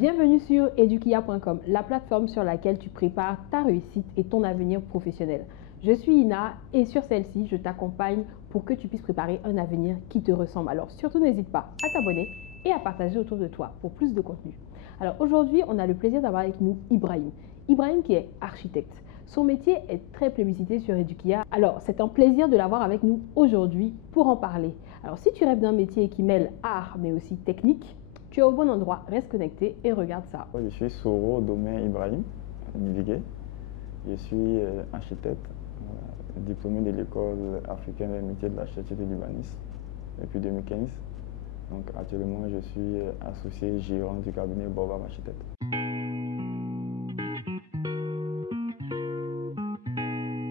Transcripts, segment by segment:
Bienvenue sur edukia.com, la plateforme sur laquelle tu prépares ta réussite et ton avenir professionnel. Je suis Ina et sur celle-ci, je t'accompagne pour que tu puisses préparer un avenir qui te ressemble. Alors surtout n'hésite pas à t'abonner et à partager autour de toi pour plus de contenu. Alors aujourd'hui, on a le plaisir d'avoir avec nous Ibrahim. Ibrahim qui est architecte. Son métier est très plébiscité sur Edukia. Alors c'est un plaisir de l'avoir avec nous aujourd'hui pour en parler. Alors si tu rêves d'un métier qui mêle art mais aussi technique, tu es au bon endroit, reste connecté et regarde ça. Je suis Soro Domain Ibrahim Nivigué. Je suis architecte, diplômé de l'école africaine des métiers de l'architecture de l'urbanisme depuis 2015. Donc actuellement, je suis associé gérant du cabinet Baobab Architecte.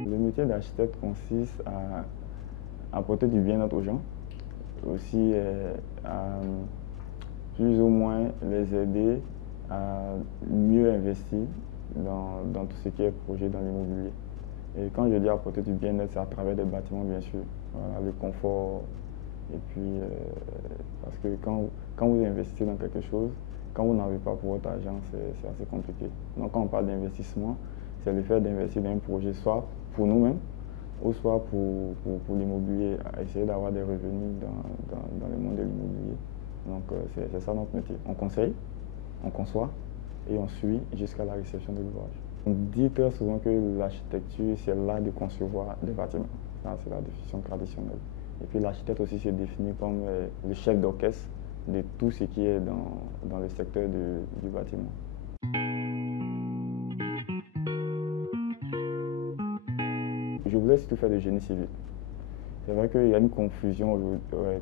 Le métier d'architecte consiste à apporter du bien-être aux gens, aussi à plus ou moins les aider à mieux investir dans tout ce qui est projet dans l'immobilier. Et quand je dis apporter du bien-être, c'est à travers des bâtiments, bien sûr, voilà, le confort. Et puis, parce que quand vous investissez dans quelque chose, quand vous n'avez pas pour votre argent, c'est assez compliqué. Donc, quand on parle d'investissement, c'est le fait d'investir dans un projet, soit pour nous-mêmes, ou soit pour l'immobilier, essayer d'avoir des revenus dans le monde de l'immobilier. Donc c'est ça notre métier. On conseille, on conçoit et on suit jusqu'à la réception de l'ouvrage. On dit très souvent que l'architecture, c'est l'art de concevoir des bâtiments. C'est la définition traditionnelle. Et puis l'architecte aussi s'est défini comme le chef d'orchestre de tout ce qui est dans le secteur du bâtiment. Je voulais surtout faire du génie civil. C'est vrai qu'il y a une confusion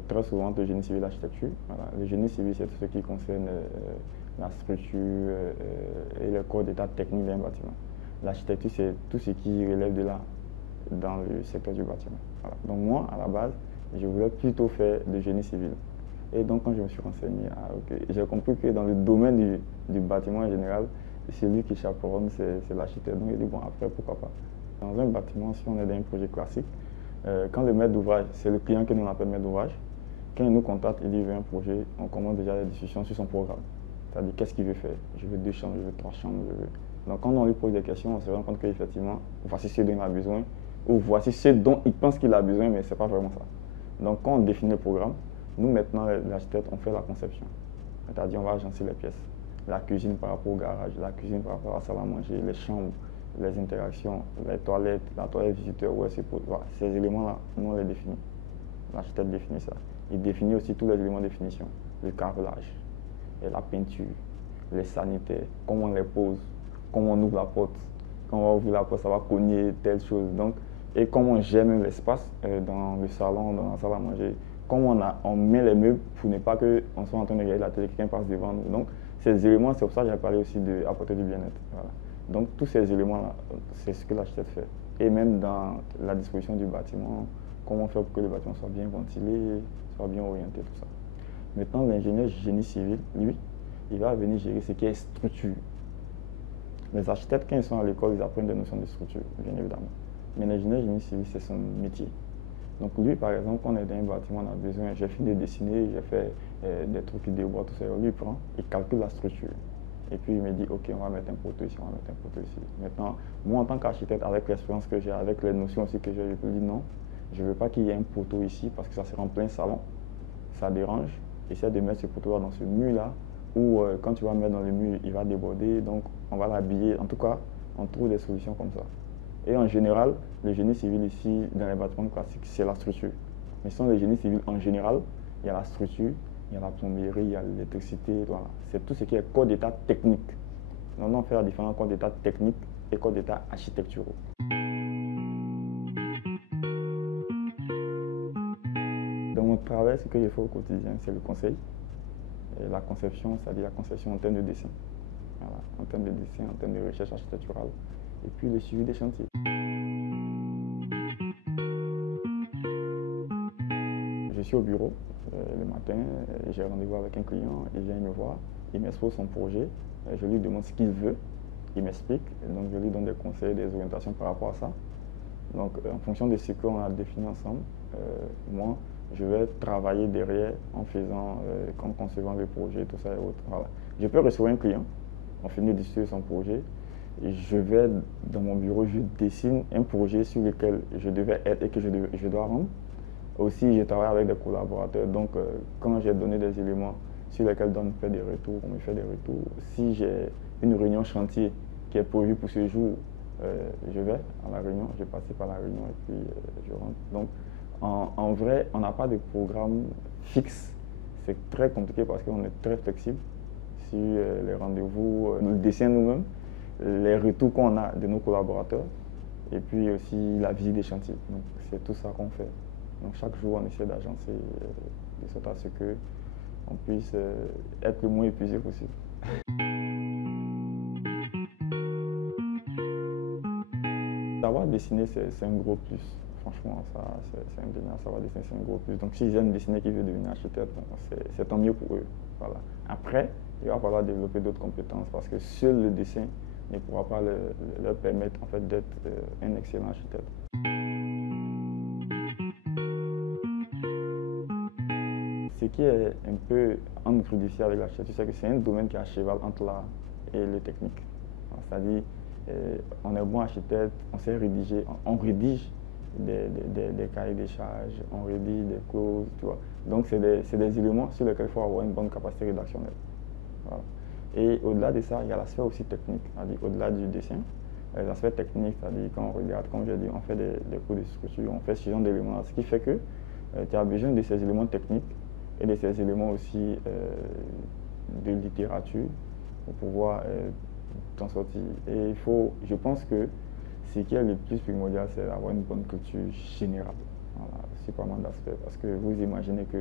très souvent entre le génie civil et l'architecture. Voilà. Le génie civil, c'est tout ce qui concerne la structure et le corps d'état technique d'un bâtiment. L'architecture, c'est tout ce qui relève de l'art dans le secteur du bâtiment. Voilà. Donc moi, à la base, je voulais plutôt faire du génie civil. Et donc quand je me suis renseigné, j'ai compris que dans le domaine du bâtiment en général, celui qui chaperonne, c'est l'architecte. Donc j'ai dit, bon, après, pourquoi pas. Dans un bâtiment, si on est dans un projet classique, quand le maître d'ouvrage, c'est le client qui nous appelle maître d'ouvrage, quand il nous contacte, il dit, il veut un projet, on commence déjà la discussion sur son programme. C'est-à-dire, qu'est-ce qu'il veut faire? Je veux 2 chambres, je veux 3 chambres, je veux... Donc, quand on lui pose des questions, on se rend compte qu'effectivement, voici ce dont il a besoin, ou voici ce dont il pense qu'il a besoin, mais ce n'est pas vraiment ça. Donc, quand on définit le programme, nous, maintenant, l'architecte, on fait la conception. C'est-à-dire, on va agencer les pièces. La cuisine par rapport au garage, la cuisine par rapport à la salle à manger, les chambres, les interactions, les toilettes, la toilette visiteur, où est-ce pour... Voilà, ces éléments-là, nous, on les définit. L'architecte définit ça. Il définit aussi tous les éléments de définition. Le carrelage, et la peinture, les sanitaires, comment on les pose, comment on ouvre la porte. Quand on va ouvrir la porte, ça va cogner telle chose. Donc, et comment on gère même l'espace dans le salon, dans la salle à manger. Comment on met les meubles pour ne pas qu'on soit en train de regarder la télé, quelqu'un passe devant nous. Donc, ces éléments, c'est pour ça que j'ai parlé aussi d'apporter du bien-être. Voilà. Donc, tous ces éléments-là, c'est ce que l'architecte fait. Et même dans la disposition du bâtiment, comment faire pour que le bâtiment soit bien ventilé, soit bien orienté, tout ça. Maintenant, l'ingénieur génie civil, lui, il va venir gérer ce qui est structure. Les architectes, quand ils sont à l'école, ils apprennent des notions de structure, bien évidemment. Mais l'ingénieur génie civil, c'est son métier. Donc lui, par exemple, quand on est dans un bâtiment, on a besoin, j'ai fini de dessiner, j'ai fait des trucs qui déboîtent, tout ça. Lui, il prend, il calcule la structure. Et puis il me dit, ok, on va mettre un poteau ici, on va mettre un poteau ici. Maintenant, moi, en tant qu'architecte, avec l'expérience que j'ai, avec les notions aussi que j'ai, je peux dire non, je ne veux pas qu'il y ait un poteau ici parce que ça sera en plein salon. Ça dérange. Essaie de mettre ce poteau-là dans ce mur-là, ou quand tu vas mettre dans le mur, il va déborder, donc on va l'habiller. En tout cas, on trouve des solutions comme ça. Et en général, le génie civil ici, dans les bâtiments classiques, c'est la structure. Mais sans le génie civil, en général, il y a la structure, il y a la plomberie, il y a l'électricité, voilà. C'est tout ce qui est code d'état technique. Donc on fait la différence entre code d'état technique et code d'état architecturaux. Dans mon travail, ce que je fais au quotidien, c'est le conseil. Et la conception, c'est-à-dire la conception en termes de dessin. Voilà, en termes de dessin, en termes de recherche architecturale. Et puis le suivi des chantiers. Je suis au bureau le matin, j'ai rendez-vous avec un client, il vient me voir, il m'expose son projet, je lui demande ce qu'il veut, il m'explique, donc je lui donne des conseils, des orientations par rapport à ça. Donc en fonction de ce qu'on a défini ensemble, moi, je vais travailler derrière en faisant, en concevant le projet, tout ça et autres. Voilà. Je peux recevoir un client, on finit de discuter son projet, et je vais dans mon bureau, je dessine un projet sur lequel je devais être et que je dois rendre. Aussi, je travaille avec des collaborateurs, donc quand j'ai donné des éléments sur lesquels on me fait des retours, on me fait des retours. Si j'ai une réunion chantier qui est prévue pour ce jour, je vais à la réunion, je participe à la réunion et puis je rentre. Donc, en vrai, on n'a pas de programme fixe. C'est très compliqué parce qu'on est très flexible sur les rendez-vous, le dessin nous-mêmes, les retours qu'on a de nos collaborateurs et puis aussi la visite des chantiers. Donc, c'est tout ça qu'on fait. Donc, chaque jour, on essaie d'agencer de sorte à ce qu'on puisse être le moins épuisé possible. Savoir dessiner, c'est un gros plus. Franchement, c'est indéniable. Savoir dessiner, c'est un gros plus. Donc, s'ils aiment dessiner, qu'ils veulent devenir architecte, c'est tant mieux pour eux. Voilà. Après, il va falloir développer d'autres compétences parce que seul le dessin ne pourra pas leur permettre en fait, d'être un excellent architecte. Ce qui est un peu encrucifié avec l'architecture, c'est que c'est un domaine qui est à cheval entre l'art et le technique. C'est-à-dire, on est bon architecte, on sait rédiger, on rédige des cahiers des charges, on rédige des clauses, tu vois. Donc, c'est des éléments sur lesquels il faut avoir une bonne capacité rédactionnelle. Voilà. Et au-delà de ça, il y a l'aspect aussi technique, c'est-à-dire au-delà du dessin, l'aspect technique, c'est-à-dire quand on regarde, comme j'ai dit, on fait des cours de structure, on fait ce genre d'éléments, ce qui fait que tu as besoin de ces éléments techniques et de ces éléments aussi de littérature pour pouvoir t'en sortir. Et je pense que ce qui est le plus primordial, c'est d'avoir une bonne culture générale. Voilà, c'est pas mal d'aspects. Parce que vous imaginez que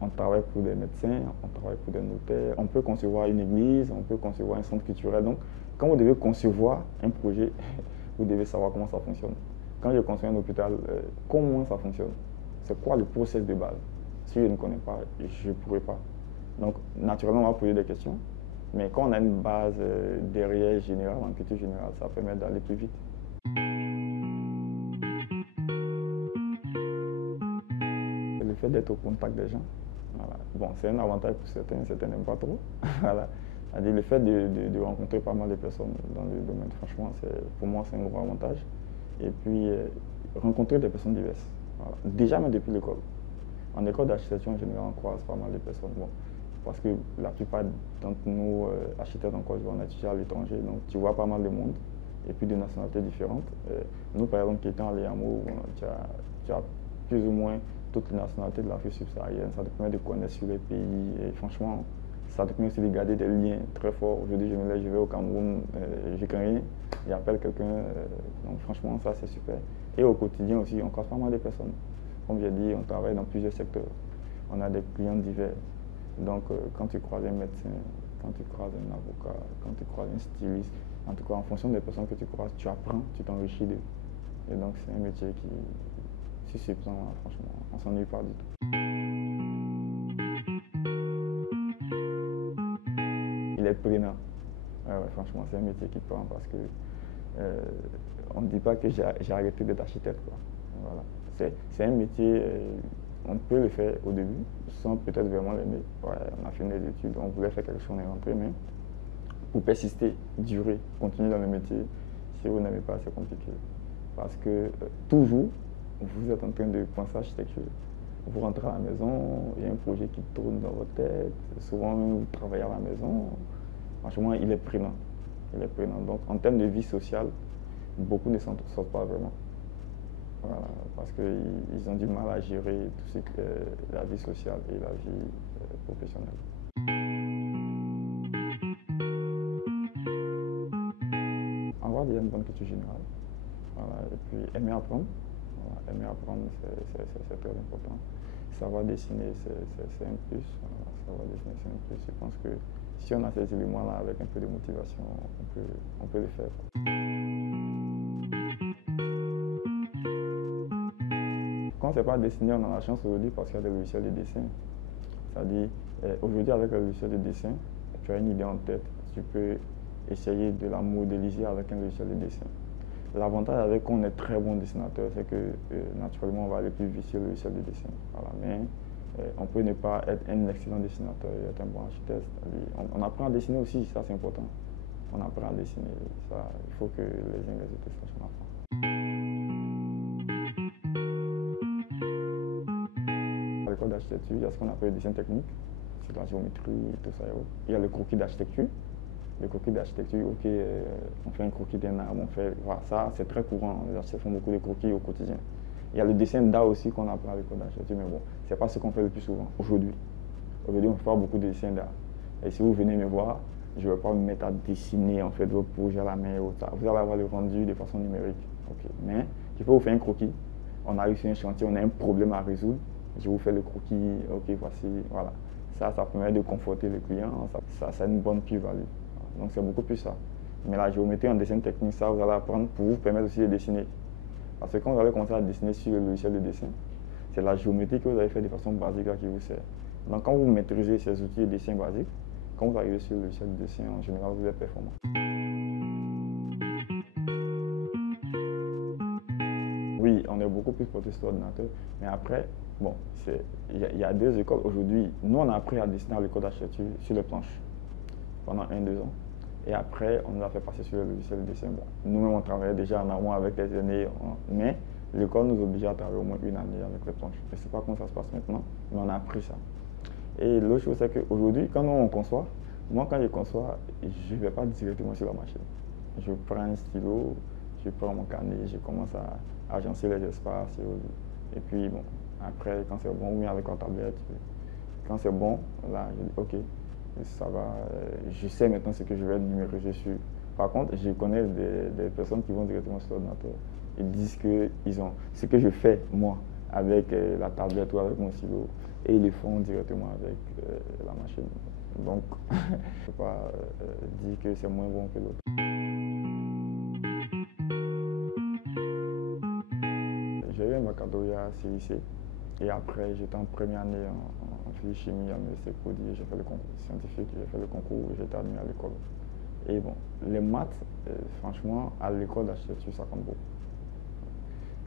on travaille pour des médecins, on travaille pour des notaires, on peut concevoir une église, on peut concevoir un centre culturel. Donc, quand vous devez concevoir un projet, vous devez savoir comment ça fonctionne. Quand je construis un hôpital, comment ça fonctionne? C'est quoi le process de base? Si je ne connais pas, je ne pourrais pas. Donc, naturellement, on va poser des questions. Mais quand on a une base derrière générale, en culture générale, ça permet d'aller plus vite. Le fait d'être au contact des gens, voilà. Bon, c'est un avantage pour certains n'aiment pas trop. Voilà. Le fait de rencontrer pas mal de personnes dans le domaine, franchement, pour moi, c'est un gros avantage. Et puis, rencontrer des personnes diverses. Voilà. Déjà, même depuis l'école. En école d'architecture, en général, on croise pas mal de personnes. Bon, parce que la plupart d'entre nous, architectes en Côte d'Ivoire, on est étudiés à l'étranger, donc tu vois pas mal de monde, et puis de nationalités différentes. Nous, par exemple, qui étant à l'IAMO, tu as plus ou moins toutes les nationalités de l'Afrique subsaharienne. Ça te permet de connaître sur les pays, et franchement, ça te permet aussi de garder des liens très forts. Aujourd'hui, je vais au Cameroun, je n'ai rien, j'appelle quelqu'un, donc franchement, ça c'est super. Et au quotidien aussi, on croise pas mal de personnes. Comme j'ai dit, on travaille dans plusieurs secteurs. On a des clients divers. Donc, quand tu croises un médecin, quand tu croises un avocat, quand tu croises un styliste, en tout cas, en fonction des personnes que tu croises, tu apprends, tu t'enrichis d'eux. Et donc, c'est un métier qui, si c'est plein, franchement, on s'ennuie pas du tout. Il est prenant. Ouais, franchement, c'est un métier qui prend parce que on ne dit pas que j'ai arrêté d'être architecte, quoi. Voilà. C'est un métier, on peut le faire au début, sans peut-être vraiment l'aimer. Ouais, on a fini les études, on voulait faire quelque chose, on est rentré, mais pour persister, durer, continuer dans le métier, si vous n'aimez pas, c'est compliqué. Parce que toujours, vous êtes en train de penser à l'architecture. Vous rentrez à la maison, il y a un projet qui tourne dans votre tête, souvent vous travaillez à la maison. Franchement, il est prenant. Il est prenant. Donc, en termes de vie sociale, beaucoup ne s'en sortent pas vraiment. Voilà, parce qu'ils ont du mal à gérer tout ce qui est la vie sociale et la vie professionnelle. En vrai, il y a une bonne culture générale. Voilà, et puis aimer apprendre. Voilà, aimer apprendre, c'est très important. Savoir dessiner, c'est un plus. Voilà, savoir dessiner, c'est un plus. Je pense que si on a ces éléments-là avec un peu de motivation, on peut le faire. Quand c'est pas dessiner, on a la chance aujourd'hui parce qu'il y a des logiciels de dessin. C'est-à-dire, aujourd'hui, avec le logiciel de dessin, tu as une idée en tête, tu peux essayer de la modéliser avec un logiciel de dessin. L'avantage avec qu'on est très bon dessinateur, c'est que naturellement, on va aller plus vite sur le logiciel de dessin. Voilà. Mais on peut ne pas être un excellent dessinateur et être un bon architecte. On apprend à dessiner aussi, ça c'est important. On apprend à dessiner, ça, il faut que les uns et les autres sachent qu'on apprend. À l'école d'architecture, il y a ce qu'on appelle le dessin technique, c'est la géométrie et tout ça. Il y a le croquis d'architecture. Le croquis d'architecture, ok, on fait un croquis d'un arbre, on fait, voilà, ça c'est très courant, les architectes font beaucoup de croquis au quotidien. Il y a le dessin d'art aussi qu'on apprend à l'école d'architecture, mais bon, c'est pas ce qu'on fait le plus souvent aujourd'hui. Aujourd'hui, on fait pas beaucoup de dessin d'art. Et si vous venez me voir, je ne vais pas me mettre à dessiner en fait votre projet à la main et autres. Vous allez avoir le rendu de façon numérique. Okay. Mais je peux vous faire un croquis. On arrive sur un chantier, on a un problème à résoudre. Je vous fais le croquis, ok, voici, voilà. Ça permet de conforter le client, ça a une bonne plus-value. Donc c'est beaucoup plus ça. Mais la géométrie en dessin technique, ça vous allez apprendre pour vous permettre aussi de dessiner. Parce que quand vous allez commencer à dessiner sur le logiciel de dessin, c'est la géométrie que vous avez fait de façon basique là qui vous sert. Donc quand vous maîtrisez ces outils de dessin basiques, quand vous arrivez sur le logiciel de dessin, en général, vous êtes performant. Oui, on est beaucoup plus porté sur l'ordinateur, mais après, bon, il y a deux écoles aujourd'hui. Nous, on a appris à dessiner à l'école d'architecture sur les planches pendant 1-2 ans. Et après, on nous a fait passer sur le logiciel de dessin. Bon, nous-mêmes, on travaillait déjà en amont avec les aînés, mais l'école nous obligeait à travailler au moins 1 année avec les planches. Je ne sais pas comment ça se passe maintenant, mais on a appris ça. Et l'autre chose, c'est qu'aujourd'hui, quand on conçoit, moi, quand je conçois, je ne vais pas directement sur la machine. Je prends un stylo, je prends mon carnet, je commence à agencer les espaces. Et puis, bon, après, quand c'est bon, oui, avec la tablette, quand c'est bon, là, je dis, OK, ça va, je sais maintenant ce que je vais numériser sur. Par contre, je connais des personnes qui vont directement sur l'ordinateur. Ils disent qu'ils ont ce que je fais, moi, avec la tablette ou avec mon stylo, et ils le font directement avec la machine. Donc, je ne peux pas dire que c'est moins bon que l'autre. J'ai eu un baccalauréat CIC et après j'étais en première année en physique chimie à l'université Cody. J'ai fait le concours scientifique, j'ai fait le concours et j'ai été admis à l'école. Et bon, les maths, franchement, à l'école d'architecture, ça compte beaucoup.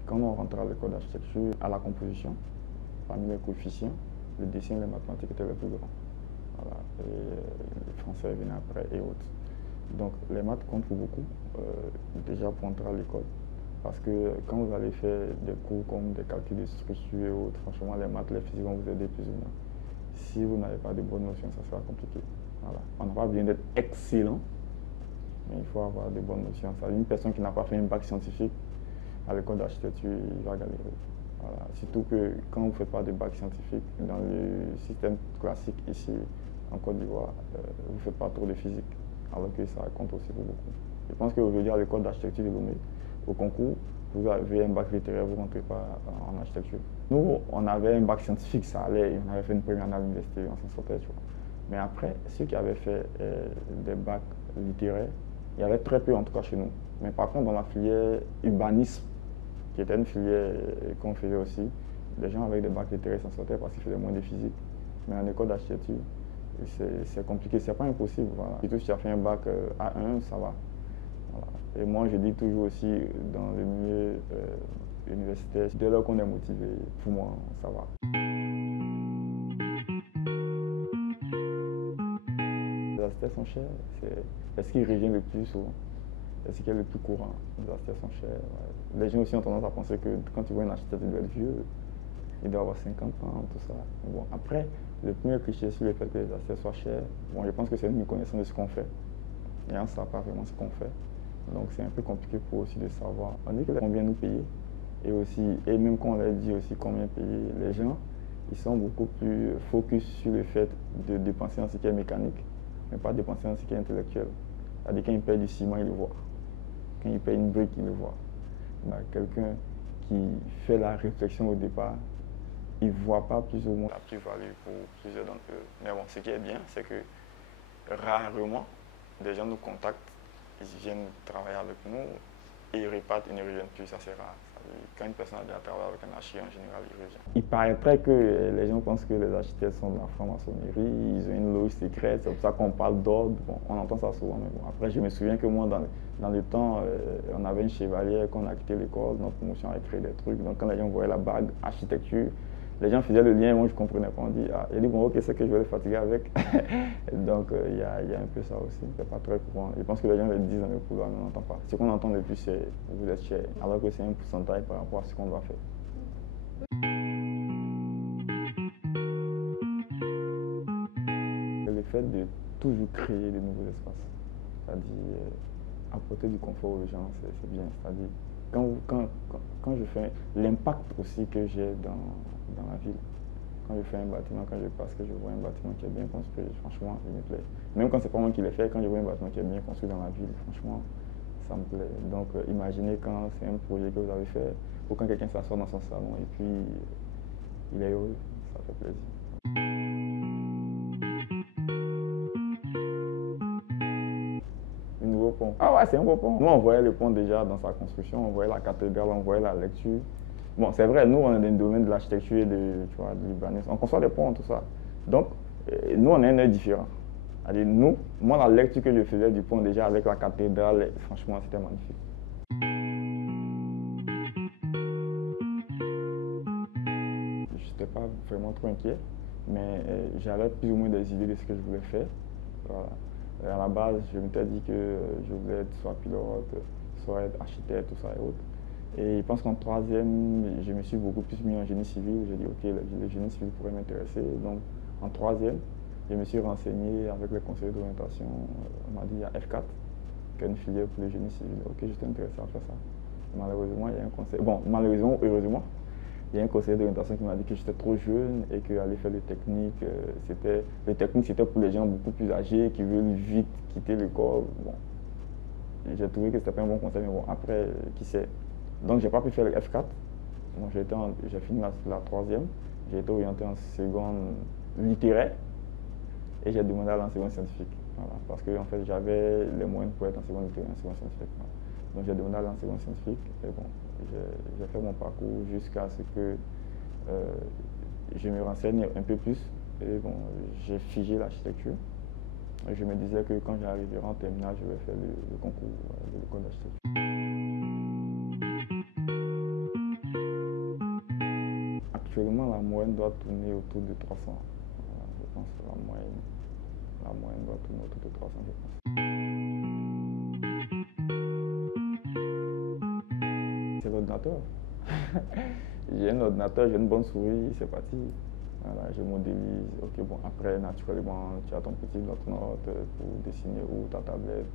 Quand on rentre à l'école d'architecture, à la composition, parmi les coefficients, le dessin et les mathématiques étaient les plus grands. Voilà. Et le français venait après et autres. Donc les maths comptent beaucoup, déjà pour entrer à l'école. Parce que quand vous allez faire des cours comme des calculs de structure et autres, franchement, les maths, les physiques vont vous aider plus ou moins. Si vous n'avez pas de bonnes notions, ça sera compliqué. Voilà. On n'a pas besoin d'être excellent, mais il faut avoir de bonnes notions. Une personne qui n'a pas fait un bac scientifique à l'école d'architecture, il va galérer. Voilà. Surtout que quand vous ne faites pas de bac scientifique, dans le système classique ici en Côte d'Ivoire, vous ne faites pas trop de physique, alors que ça compte aussi pour beaucoup. Je pense qu'aujourd'hui, à l'école d'architecture de Lomé, au concours, vous avez un bac littéraire, vous ne rentrez pas en architecture. Nous, on avait un bac scientifique, ça allait, on avait fait une première année à l'université, on s'en sortait, tu vois. Mais après, ceux qui avaient fait des bacs littéraires, il y avait très peu, en tout cas chez nous. Mais par contre, dans la filière urbanisme, qui était une filière qu'on faisait aussi, les gens avec des bacs littéraires s'en sortaient parce qu'ils faisaient moins de physique. Mais en école d'architecture, c'est compliqué, c'est pas impossible. Voilà. Surtout si tu as fait un bac A1, ça va. Voilà. Et moi, je dis toujours aussi, dans le milieu universitaire, dès lors qu'on est motivé, pour moi, ça va. Les architectes sont chers. C'est ce qui revient le plus souvent. C'est ce qui est le plus courant. Les architectes sont chers. Ouais. Les gens aussi ont tendance à penser que quand tu vois un architecte, il doit être vieux. Il doit avoir 50 ans, tout ça. Bon, après, le premier cliché sur le fait que les architectes soient chers, bon, je pense que c'est une méconnaissance de ce qu'on fait. Et on ne sait pas vraiment ce qu'on fait. Donc c'est un peu compliqué pour eux aussi de savoir. On dit que combien nous payer. Et même quand on leur dit aussi combien payer, les gens, ils sont beaucoup plus focus sur le fait de dépenser en ce qui est mécanique, mais pas dépenser en ce qui est intellectuel. C'est-à-dire quand ils payent du ciment, ils le voient. Quand ils payent une brique, ils le voient. Quelqu'un qui fait la réflexion au départ, il ne voit pas plus ou moins la plus-value pour plusieurs d'entre eux. Mais bon, ce qui est bien, c'est que rarement, des gens nous contactent, ils viennent travailler avec nous et ils repartent, ils ne reviennent plus, ça c'est rare. Quand une personne a déjà travaillé avec un architecte, en général, il revient. Il paraîtrait que les gens pensent que les architectes sont de la franc-maçonnerie, ils ont une loge secrète, c'est pour ça qu'on parle d'ordre. Bon, on entend ça souvent, mais bon. Après, je me souviens que moi, dans le temps, on avait une chevalière qu'on a quitté l'école, notre promotion a créé des trucs. Donc, quand les gens voyaient la bague architecture, les gens faisaient le lien et moi je ne comprenais pas. On dit, ah, j'ai dit, bon, ok, c'est que je vais les fatiguer avec. Donc, il y a un peu ça aussi, c'est pas très courant. Je pense que les gens le disent dans le couloir, mais on n'entend pas. Ce qu'on entend le plus, c'est vous êtes cher, alors que c'est un pourcentage par rapport à ce qu'on doit faire. Le fait de toujours créer de nouveaux espaces, c'est-à-dire apporter du confort aux gens, c'est bien. C'est-à-dire, quand je fais l'impact aussi que j'ai dans la ville, quand je fais un bâtiment, quand je passe, que je vois un bâtiment qui est bien construit, franchement, il me plaît. Même quand c'est pas moi qui l'ai fait, quand je vois un bâtiment qui est bien construit dans la ville, franchement, ça me plaît. Donc, imaginez quand c'est un projet que vous avez fait, ou quand quelqu'un s'assoit dans son salon et puis il est heureux, ça fait plaisir. Un nouveau pont. Ah ouais, c'est un beau pont. Nous, on voyait le pont déjà dans sa construction, on voyait la cathédrale, on voyait la lecture. Bon, c'est vrai, nous, on est dans le domaine de l'architecture et de l'urbanisme. On conçoit des ponts, tout ça. Donc, nous, on a un œil différent. Allez, nous, moi, la lecture que je faisais du pont déjà avec la cathédrale, franchement, c'était magnifique. Je n'étais pas vraiment trop inquiet, mais j'avais plus ou moins des idées de ce que je voulais faire. Voilà. À la base, je m'étais dit que je voulais être soit pilote, soit être architecte, tout ça et autres. Et je pense qu'en troisième, je me suis beaucoup plus mis en génie civil. J'ai dit, ok, le génie civil pourrait m'intéresser. Donc, en troisième, je me suis renseigné avec les conseillers d'orientation. On m'a dit, il y a F4, qui est une filière pour le génie civil. Ok, j'étais intéressé à faire ça. Malheureusement, il y a un conseil. Bon, malheureusement, heureusement, il y a un conseiller d'orientation qui m'a dit que j'étais trop jeune et qu'aller faire le technique, c'était pour les gens beaucoup plus âgés qui veulent vite quitter l'école. Bon, j'ai trouvé que c'était pas un bon conseil, mais bon, après, qui sait. Donc, j'ai pas pu faire le F4. Donc, j'ai fini la troisième. J'ai été orienté en seconde littéraire et j'ai demandé à aller en seconde scientifique. Voilà, parce que en fait, j'avais les moyens pour être en seconde littéraire et en seconde scientifique. Voilà. Donc, j'ai demandé à aller en seconde scientifique. Et bon, j'ai fait mon parcours jusqu'à ce que je me renseigne un peu plus. Et bon, j'ai figé l'architecture. Je me disais que quand j'arriverai en terminale, je vais faire le concours de l'école d'architecture. Actuellement, la moyenne doit tourner autour de 300. Voilà, je pense que la moyenne doit tourner autour de 300, je pense. C'est l'ordinateur. J'ai un ordinateur, j'ai une bonne souris, c'est parti. Voilà, je modélise. Ok, bon, après, naturellement, tu as ton petit bloc-notes pour dessiner ou ta tablette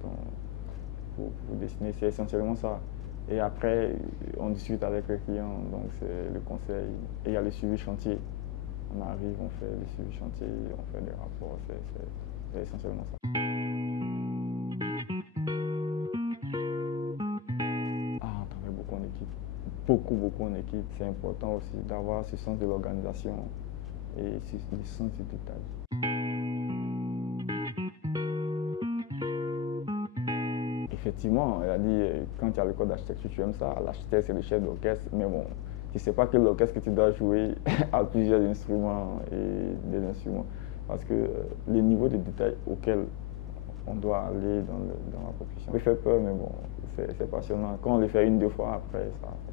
pour dessiner. C'est essentiellement ça. Et après, on discute avec les clients, donc c'est le conseil. Et il y a le suivi chantier. On arrive, on fait le suivi chantier, on fait des rapports, c'est essentiellement ça. Ah, on travaille beaucoup en équipe. Beaucoup en équipe. C'est important aussi d'avoir ce sens de l'organisation et ce sens du détail. Effectivement, elle a dit, quand tu as l'école d'architecture, tu aimes ça. L'architecte, c'est le chef d'orchestre, mais bon, tu ne sais pas que l'orchestre que tu dois jouer a plusieurs instruments et des instruments. Parce que le niveau de détail auquel on doit aller dans la profession, ça fait peur, mais bon, c'est passionnant. Quand on le fait une, deux fois, après, ça passe.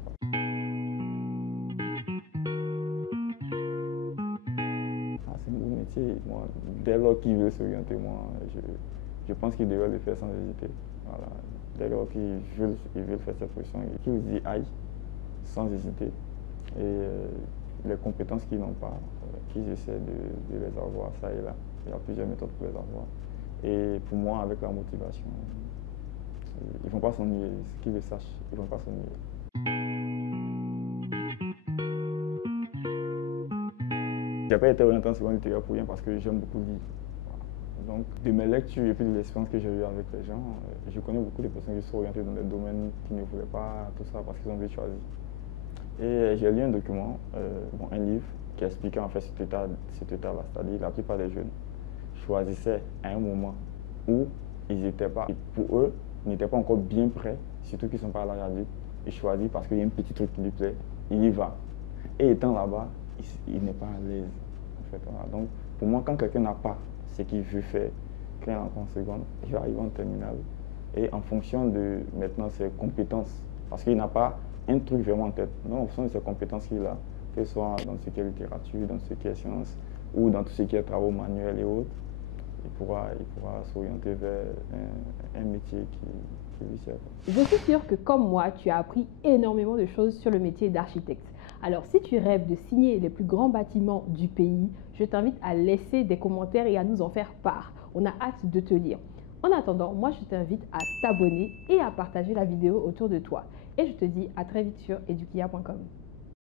Ah, c'est un beau métier. Moi, dès lors qu'il veut s'orienter, moi, je pense qu'il devrait le faire sans hésiter. Voilà. Dès lors qu'ils veulent faire cette profession, qu'ils disent aïe, sans hésiter. Et les compétences qu'ils n'ont pas, qu'ils essaient de les avoir, ça et là. Il y a plusieurs méthodes pour les avoir. Et pour moi, avec la motivation, ils ne vont pas s'ennuyer. Qu'ils le sachent, ils ne vont pas s'ennuyer. Je n'ai pas été orienté en seconde littéraire pour rien parce que j'aime beaucoup lire. Donc, de mes lectures et puis de l'expérience que j'ai eue avec les gens, je connais beaucoup de personnes qui sont orientées dans des domaines qui ne voulaient pas tout ça parce qu'ils ont vite choisi. Et j'ai lu un document, un livre, qui expliquait en fait cet état-là, c'est-à-dire la plupart des jeunes choisissaient à un moment où ils n'étaient pas, pour eux, ils n'étaient pas encore bien prêts, surtout qu'ils ne sont pas à l'âge adulte, il choisit parce qu'il y a un petit truc qui lui plaît, il y va. Et étant là-bas, il n'est pas à l'aise. En fait, voilà. Donc, pour moi, quand quelqu'un n'a pas ce qu'il veut faire, quand il est en seconde, il va arriver en terminale. Et en fonction de maintenant ses compétences, parce qu'il n'a pas un truc vraiment en tête, non, en fonction de ses compétences qu'il a, que ce soit dans ce qui est littérature, dans ce qui est sciences, ou dans tout ce qui est travaux manuels et autres, il pourra s'orienter vers un métier qui lui sert. Je suis sûre que comme moi, tu as appris énormément de choses sur le métier d'architecte. Alors si tu rêves de signer les plus grands bâtiments du pays, je t'invite à laisser des commentaires et à nous en faire part. On a hâte de te lire. En attendant, moi je t'invite à t'abonner et à partager la vidéo autour de toi. Et je te dis à très vite sur edukia.com.